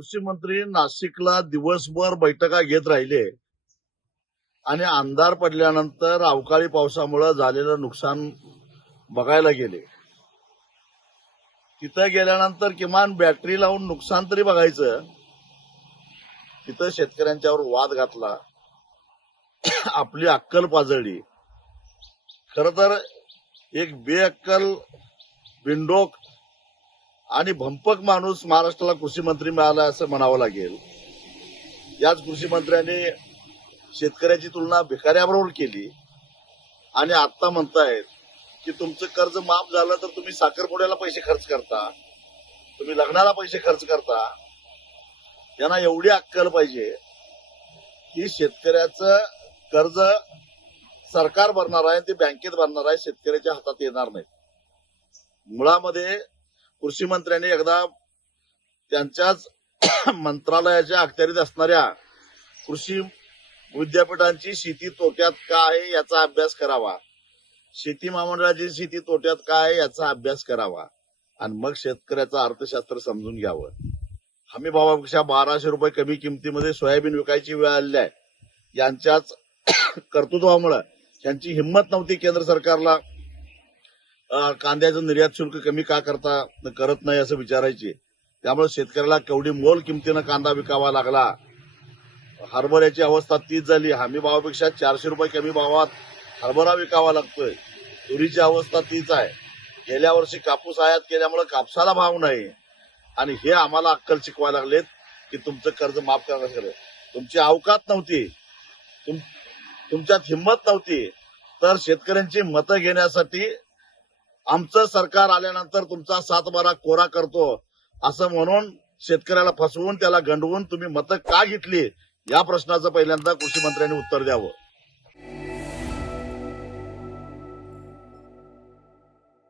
कृषी मंत्री नाशिकला दिवसभर बैठका घेत राहिले आणि अंधार पडल्यानंतर अवकाळी पावसामुळे झालेलं नुकसान बघायला गेले. तिथं गेल्यानंतर किमान बॅटरी लावून नुकसान तरी बघायचं. तिथं शेतकऱ्यांच्यावर वाद घातला, आपली अक्कल पाजळली. खरं तर एक बेअक्कल, बिंडोक आणि भंपक माणूस महाराष्ट्राला कृषी मंत्री मिळाला असं म्हणावं लागेल. याच कृषी मंत्र्यांनी शेतकऱ्याची तुलना भिकाऱ्याबरोबर केली आणि आता म्हणतायत की तुमचं कर्ज माफ झालं तर तुम्ही साखरपुड्याला पैसे खर्च करता, तुम्ही लग्नाला पैसे खर्च करता. त्यांना एवढी अक्कल पाहिजे की शेतकऱ्याचं कर्ज सरकार भरणार आहे, ते बँकेत भरणार आहे, शेतकऱ्याच्या हातात येणार नाही. मुळामध्ये कृषी मंत्र्यांनी एकदा त्यांच्याच मंत्रालयाच्या अखत्यारीत असणाऱ्या कृषी विद्यापीठांची शेती तोट्यात का आहे याचा अभ्यास करावा, शेती महामंडळाची शेती तोट्यात का आहे याचा अभ्यास करावा आणि मग शेतकऱ्याचं अर्थशास्त्र समजून घ्यावं. हमी भावापेक्षा 1200 रुपये कमी किमतीमध्ये सोयाबीन विकायची वेळ आलेली आहे. यांच्याच कर्तृत्वामुळे यांची हिंमत नव्हती केंद्र सरकारला कांद्याचं निर्यात शुल्क कमी का करत नाही असं विचारायची. त्यामुळे शेतकऱ्याला केवढी मोल किमतीनं कांदा विकावा लागला. हरभऱ्याची अवस्था तीच झाली. हमी भावापेक्षा 400 रुपये कमी भावात हरभरा विकावा लागतोय. तुरीची अवस्था तीच आहे. गेल्या वर्षी कापूस आयात केल्यामुळे कापसाला भाव नाही आणि हे आम्हाला अक्कल शिकवायला लागलेत की तुमचं कर्ज माफ करण्यासाठी तुमची अवकात नव्हती, तुमच्यात हिंमत नव्हती. तर शेतकऱ्यांची मतं घेण्यासाठी आमचं सरकार आल्यानंतर तुमचा 7/12 कोरा करतो असं म्हणून शेतकऱ्याला फसवून त्याला गंडवून तुम्ही मतं का घेतली या प्रश्नाचं पहिल्यांदा कृषी मंत्र्यांनी उत्तर द्यावं.